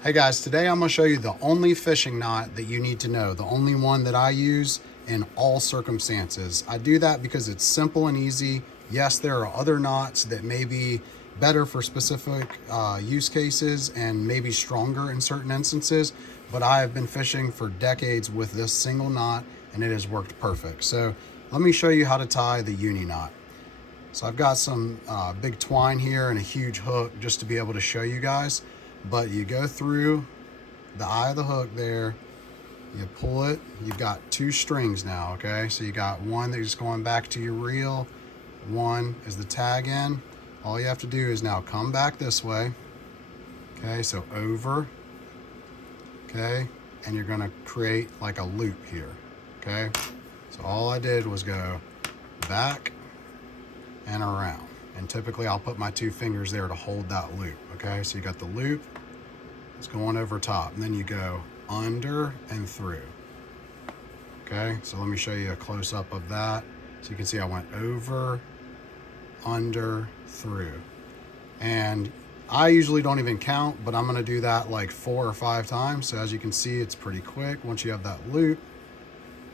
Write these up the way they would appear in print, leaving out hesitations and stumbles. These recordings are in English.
Hey guys, today I'm going to show you the only fishing knot that you need to know, the only one that I use in all circumstances. I do that because it's simple and easy. Yes, there are other knots that may be better for specific use cases and maybe stronger in certain instances, but I have been fishing for decades with this single knot and it has worked perfect. So let me show you how to tie the uni knot. So I've got some big twine here and a huge hook just to be able to show you guys. But you go through the eye of the hook there, you pull it, you've got two strings now, okay? So you got one that's going back to your reel, one is the tag end. All you have to do is now come back this way, okay? So over, okay? And you're gonna create like a loop here, okay? So all I did was go back and around. And typically I'll put my two fingers there to hold that loop, okay? So you got the loop, it's going over top, and then you go under and through, okay? So let me show you a close-up of that. So you can see I went over, under, through. And I usually don't even count, but I'm gonna do that like 4 or 5 times. So as you can see, it's pretty quick. Once you have that loop,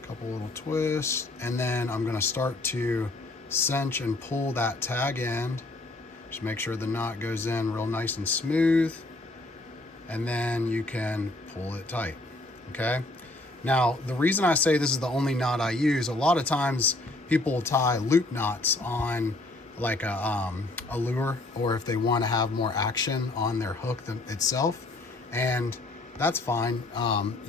a couple little twists, and then I'm gonna start to cinch and pull that tag end. Just make sure the knot goes in real nice and smooth, and then you can pull it tight, okay? Now, the reason I say this is the only knot I use, a lot of times people will tie loop knots on like a lure, or if they want to have more action on their hook itself, and that's fine.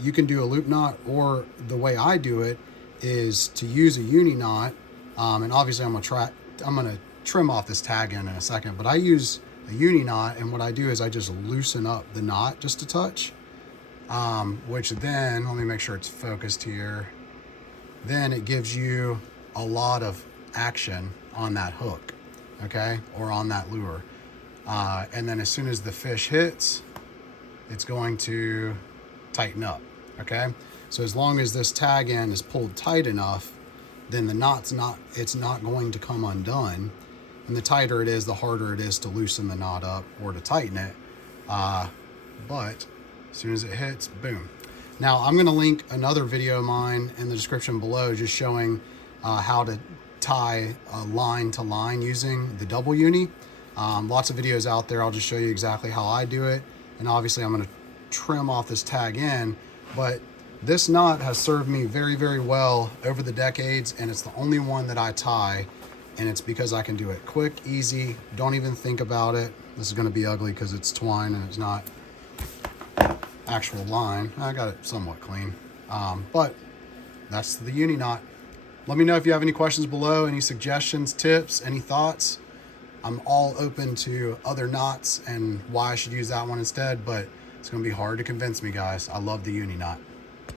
You can do a loop knot, or the way I do it is to use a uni knot. And obviously I'm gonna trim off this tag end in a second, but I use a uni knot, and what I do is I just loosen up the knot just a touch, which then, let me make sure it's focused here, then it gives you a lot of action on that hook, okay, or on that lure. And then as soon as the fish hits, it's going to tighten up, okay? So as long as this tag end is pulled tight enough, then the it's not going to come undone. And the tighter it is, the harder it is to loosen the knot up or to tighten it. But as soon as it hits, boom. Now I'm gonna link another video of mine in the description below, just showing how to tie a line to line using the double uni. Lots of videos out there. I'll just show you exactly how I do it. And obviously I'm gonna trim off this tag end, but this knot has served me very, very well over the decades, and it's the only one that I tie, and it's because I can do it quick, easy, don't even think about it. This is gonna be ugly because it's twine and it's not actual line. I got it somewhat clean, but that's the uni knot. Let me know if you have any questions below, any suggestions, tips, any thoughts. I'm all open to other knots and why I should use that one instead, but it's gonna be hard to convince me, guys. I love the uni knot.